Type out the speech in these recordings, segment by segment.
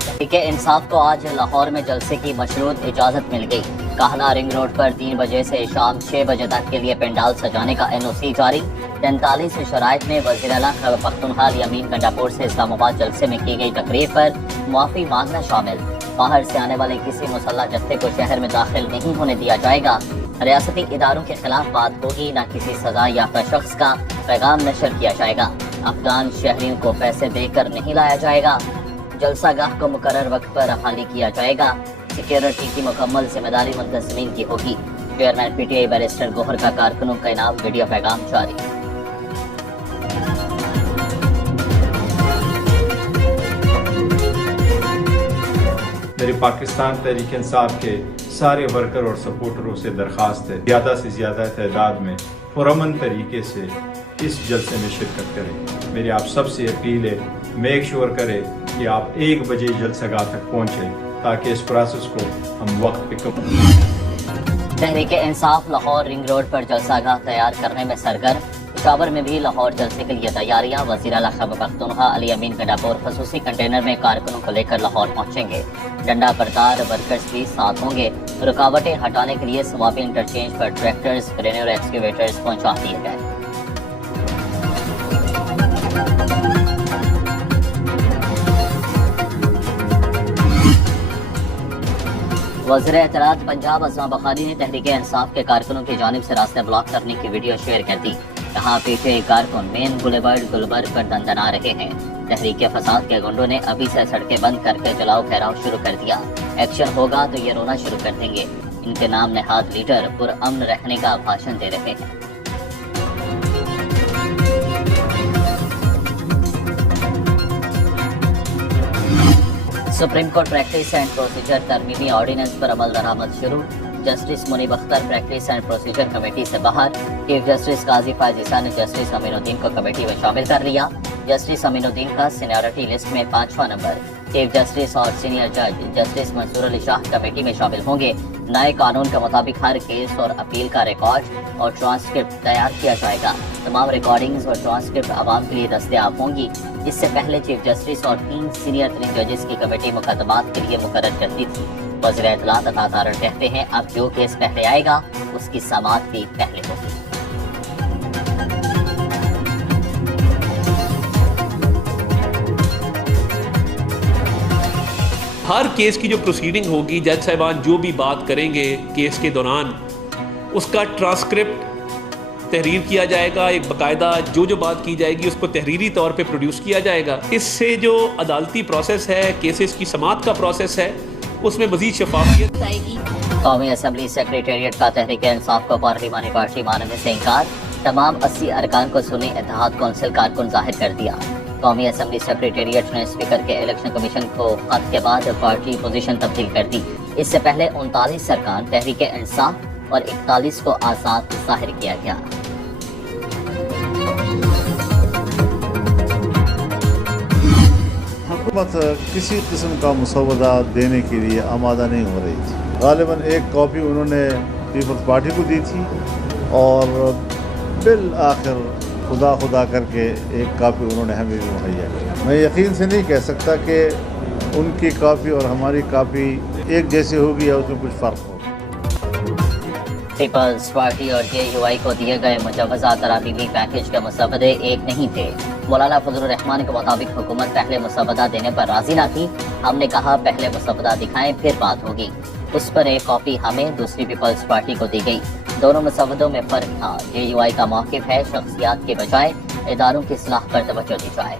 تحریک انصاف کو آج لاہور میں جلسے کی مشروط اجازت مل گئی۔ کاہلا رنگ روڈ پر 3 بجے سے شام 6 بجے تک کے لیے پنڈال سجانے کا NOC جاری۔ 43 شرائط میں وزیر اعلیٰ خیبر پختونخوا الیامین گنڈاپور سے اسلام آباد جلسے میں کی گئی تقریر پر معافی مانگنا شامل۔ باہر سے آنے والے کسی مسلح جتھے کو شہر میں داخل نہیں ہونے دیا جائے گا۔ ریاستی اداروں کے خلاف بات ہوگی، نہ کسی سزا یافتہ شخص کا پیغام نشر کیا جائے گا۔ افغان شہریوں کو پیسے دے کر نہیں لایا جائے گا۔ جلسہ گاہ کو مقرر وقت پر حالی کیا جائے گا۔ سیکیورٹی کی مکمل ذمہ داری منتظمین کی ہوگی۔ چیئرمین PTI بیرسٹر گوہر کا کارکنوں کا انعام ویڈیو پیغام جاری۔ میری پاکستان تحریک انصاف کے سارے ورکر اور سپورٹروں سے درخواست ہے، زیادہ سے زیادہ تعداد میں پرامن طریقے سے اس جلسے میں شرکت کریں۔ میری آپ سب سے اپیل ہے، میک شور کریں کہ آپ 1 بجے جلسہ گاہ تک پہنچیں تاکہ اس پروسیس کو ہم وقت پہ تحریک انصاف لاہور رنگ روڈ پر جلسہ گاہ تیار کرنے میں سرگرم۔ پشاور میں بھی لاہور جلسے کے لیے تیاریاں۔ وزیر اعلیٰ خیبر پختونخوا الیامین گنڈاپور خصوصی کنٹینر میں کارکنوں کو لے کر لاہور پہنچیں گے۔ ڈنڈا بردار ورکرز بھی ساتھ ہوں گے۔ رکاوٹیں ہٹانے کے لیے سوابی انٹرچینج پر ٹریکٹرز، کرینر اور ایکسکیویٹرز پہنچا دیے گئے۔ وزیر اطلاعات پنجاب اسما بخاری نے تحریک انصاف کے کارکنوں کی جانب سے راستے بلاک کرنے کی ویڈیو شیئر کر دی۔ کہا PTI کارکن مین بولیورڈ گلبرگ پر دندنا رہے ہیں۔ تحریک فساد کے گنڈوں نے ابھی سے سڑکیں بند کر کے جلاؤ گھیراؤ شروع کر دیا۔ ایکشن ہوگا تو یہ رونا شروع کر دیں گے۔ ان کے نام نہاد لیڈر پرامن رہنے کا بھاشن دے رہے ہیں۔ Supreme Court practice and procedure ترمیمی آرڈیننس پر عمل درآمد شروع۔ Justice Munib Akhtar practice and procedure committee سے باہر۔ چیف جسٹس قاضی فائز عیسیٰ نے جسٹس امین الدین کو کمیٹی میں شامل کر لیا۔ جسٹس امین الدین کا سینیورٹی لسٹ میں 5واں نمبر۔ چیف جسٹس اور سینئر جج جسٹس منصور علی شاہ کمیٹی میں شامل ہوں گے۔ نئے قانون کے مطابق ہر کیس اور اپیل کا ریکارڈ اور ٹرانسکرپٹ تیار کیا جائے گا۔ تمام ریکارڈنگز اور ٹرانسکرپٹ عوام کے لیے دستیاب ہوں گی۔ اس سے پہلے چیف جسٹس اور 3 سینئر ججز کی کمیٹی مقدمات کے لیے مقرر کرتی تھی۔ وزیر اطلاعات عطا تارڑ کہتے ہیں اب جو کیس پہلے آئے گا اس کی سماعت بھی پہلے ہوگی۔ ہر کیس کی جو پروسیڈنگ ہوگی، جج صاحبان جو بھی بات کریں گے کیس کے دوران، اس کا ٹرانسکرپٹ تحریر کیا جائے گا۔ ایک باقاعدہ جو بات کی جائے گی اس کو تحریری طور پہ پروڈیوس کیا جائے گا۔ اس سے جو عدالتی پروسیس ہے، کیسز کی سماعت کا پروسیس ہے، اس میں مزید شفافیت آئے گی۔ قومی اسمبلی سیکریٹریٹ کا تحریک انصاف کو پارلیمانی پارٹی ماننے سے انکار۔ تمام 80 ارکان کو سنی اتحاد کونسل کارکن ظاہر کر دیا۔ قومی اسمبلی سیکریٹریٹ نے اسپیکر کے الیکشن کمیشن کو خط کے بعد پارٹی پوزیشن تبدیل کر دی۔ اس سے پہلے 39 ارکان تحریک انصاف اور 41 کو آزاد ظاہر کیا گیا۔ حکومت کسی قسم کا مسودہ دینے کے لیے آمادہ نہیں ہو رہی تھی۔ غالباً ایک کاپی انہوں نے پیپلز پارٹی کو دی تھی اور بالآخر خدا کر کے ایک کاپی انہوں نے ہمیں بھی مہیا کی۔ میں یقین سے نہیں کہہ سکتا کہ ان کی کاپی اور ہماری کاپی ایک جیسی ہوگی یا اس میں کچھ فرق ہوگا۔ پیپلز پارٹی اور JUI کو دیے گئے مجوزہ ترمیمی پیکج کے مسودے ایک نہیں تھے۔ مولانا فضل الرحمان کے مطابق حکومت پہلے مسودہ دینے پر راضی نہ تھی۔ ہم نے کہا پہلے مسودہ دکھائیں پھر بات ہوگی۔ اس پر ایک کاپی ہمیں، دوسری پیپلز پارٹی کو دی گئی۔ دونوں مسودوں میں فرق تھا۔ JUI کا موقف ہے شخصیات کے بجائے اداروں کی اصلاح پر توجہ دی جائے۔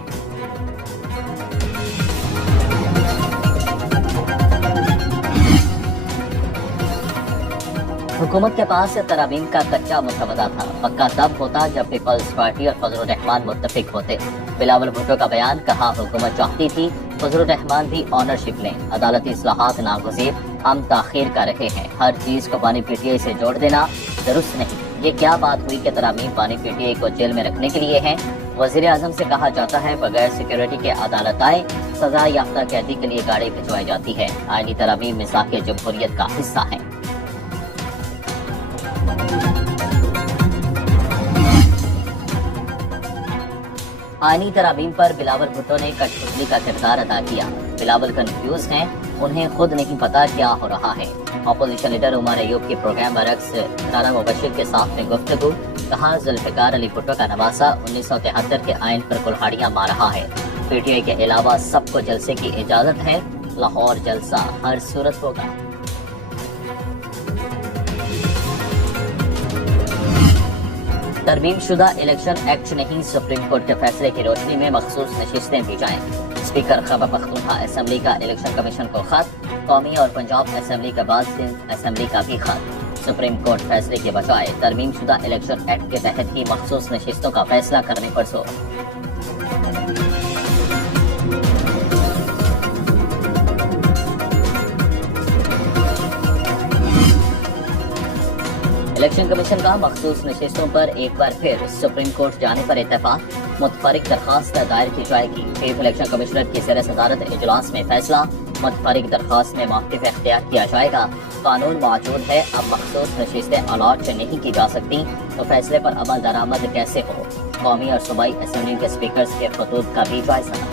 حکومت کے پاس ترامیم کا کچا مسودہ تھا، پکا تب ہوتا جب پیپلز پارٹی اور فضل الرحمان متفق ہوتے۔ بلاول بھٹو کا بیان، کہا حکومت چاہتی تھی فضل الرحمان بھی آنرشپ لیں، عدالتی اصلاحات ناگزیر، ہم تاخیر کر رہے ہیں، ہر چیز کو بانی PTI سے جوڑ دینا درست نہیں۔ یہ کیا بات ہوئی کہ ترامیم بانی PTI کو جیل میں رکھنے کے لیے ہیں؟ وزیر اعظم سے کہا جاتا ہے بغیر سیکیورٹی کے عدالت آئے، سزا یافتہ قیدی کے لیے گاڑی بھجوائی جاتی ہے۔ آئینی ترامیم مزاج جمہوریت کا حصہ ہیں۔ آئینی ترامیم پر بلاول بھٹو نے کٹپتلی کا کردار ادا کیا. بلاول کنفیوز ہیں, انہیں خود نہیں پتا کیا ہو رہا ہے. اپوزیشن لیڈر عمر ایوب کی پروگرام برعکس رانا مبشر کے ساتھ میں گفتگو. کہا ذوالفقار علی بھٹو کا نواسا 1973 کے آئین پر کلہاڑیاں مار رہا ہے. پی ٹی آئی کے علاوہ سب کو جلسے کی اجازت ہے. لاہور جلسہ ہر صورت ہوگا. ترمیم شدہ الیکشن ایکٹ نہیں, سپریم کورٹ کے فیصلے کی روشنی میں مخصوص نشستیں دی جائیں. اسپیکر خیبر پختونخوا اسمبلی کا الیکشن کمیشن کو خط. قومی اور پنجاب اسمبلی کے بعد سندھ اسمبلی کا بھی خط. سپریم کورٹ فیصلے کے بجائے ترمیم شدہ الیکشن ایکٹ کے تحت ہی مخصوص نشستوں کا فیصلہ کرنے پر زور. الیکشن کمیشن کا مخصوص نشستوں پر ایک بار پھر سپریم کورٹ جانے پر اتفاق. متفرق درخواست دائر کی جائے گی. چیف الیکشن کمشنر کی زیر صدارت اجلاس میں فیصلہ. متفرق درخواست میں موقف اختیار کیا جائے گا. قانون موجود ہے, اب مخصوص نشستیں الاٹ نہیں کی جا سکتی تو فیصلے پر عمل درآمد کیسے ہو. قومی اور صوبائی اسمبلی کے اسپیکرز کے خطوط کا بھی جائزہ.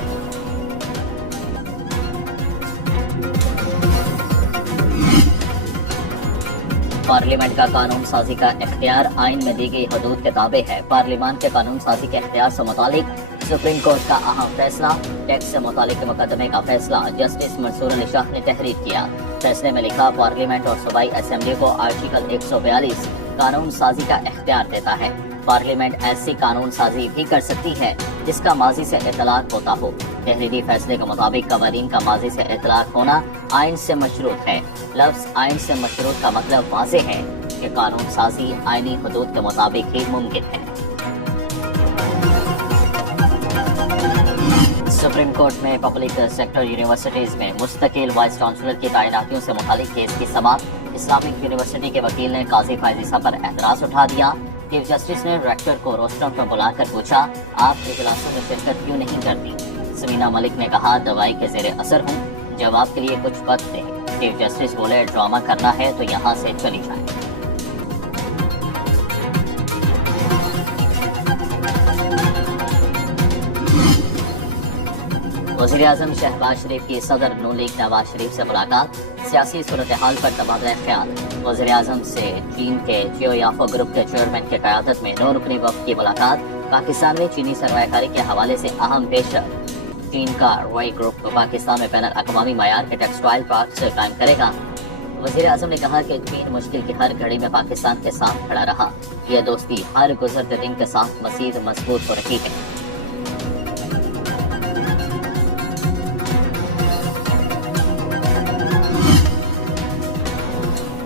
پارلیمنٹ کا قانون سازی کا اختیار آئین میں دی گئی حدود کے تابع ہے. پارلیمان کے قانون سازی کے اختیار سے متعلق سپریم کورٹ کا اہم فیصلہ. ٹیکس سے متعلق مقدمے کا فیصلہ جسٹس منصور علی شاہ نے تحریر کیا. فیصلے میں لکھا, پارلیمنٹ اور صوبائی اسمبلی کو آرٹیکل 142 قانون سازی کا اختیار دیتا ہے. پارلیمنٹ ایسی قانون سازی بھی کر سکتی ہے جس کا ماضی سے اطلاق ہوتا ہو. تحریری فیصلے کے مطابق قوانین کا ماضی سے اطلاق ہونا آئین سے مشروط ہے. لفظ آئین سے مشروط کا مطلب واضح ہے کہ قانون سازی آئینی حدود کے مطابق ہی ممکن ہے. سپریم کورٹ میں پبلک سیکٹر یونیورسٹیز میں مستقل وائس چانسلر کی تعیناتیوں سے متعلق کیس کی سماعت. اسلامک یونیورسٹی کے وکیل نے قاضی فائز عیسیٰ پر اعتراض اٹھا دیا. چیف جسٹس نے ریکٹر کو روسٹر پر بلا کر پوچھا, آپ اجلاسوں میں شرکت کیوں نہیں کرتی. سمینا ملک نے کہا, دوائی کے زیر اثر ہوں, جواب کے لیے کچھ وقت دیں. چیف جسٹس بولے, ڈرامہ کرنا ہے تو یہاں سے چلی جائیں. وزیراعظم شہباز شریف کی صدر نون لیگ نواز شریف سے ملاقات. سیاسی صورتحال پر تبادلہ خیال. وزیراعظم سے چین کے جیو یافو گروپ کے چیئرمین کی قیادت میں 9 رکنی وفد کی ملاقات. پاکستان میں چینی سرمایہ کاری کے حوالے سے اہم پیش رفت. چین کا روئی گروپ پاکستان میں بین الاقوامی معیار کے ٹیکسٹائل پارک سے قائم کرے گا. وزیر اعظم نے کہا کہ چین مشکل کی ہر گھڑی میں پاکستان کے ساتھ کھڑا رہا. یہ دوستی ہر گزرتے دن کے ساتھ مزید مضبوط ہو رہی ہے.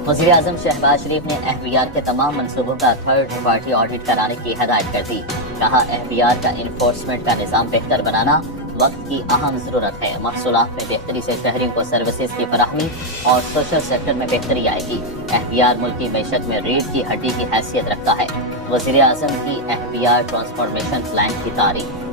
وزیر اعظم شہباز شریف نے FBR کے تمام منصوبوں کا تھرڈ پارٹی آڈٹ کرانے کی ہدایت کر دی. کہا, FBR کا انفورسمنٹ کا نظام بہتر بنانا وقت کی اہم ضرورت ہے. محصولات میں بہتری سے شہریوں کو سروسز کی فراہمی اور سوشل سیکٹر میں بہتری آئے گی. FBR ملکی معیشت میں ریڑھ کی ہڈی کی حیثیت رکھتا ہے. وزیر اعظم کی FBR ٹرانسفارمیشن پلان کی تعریف.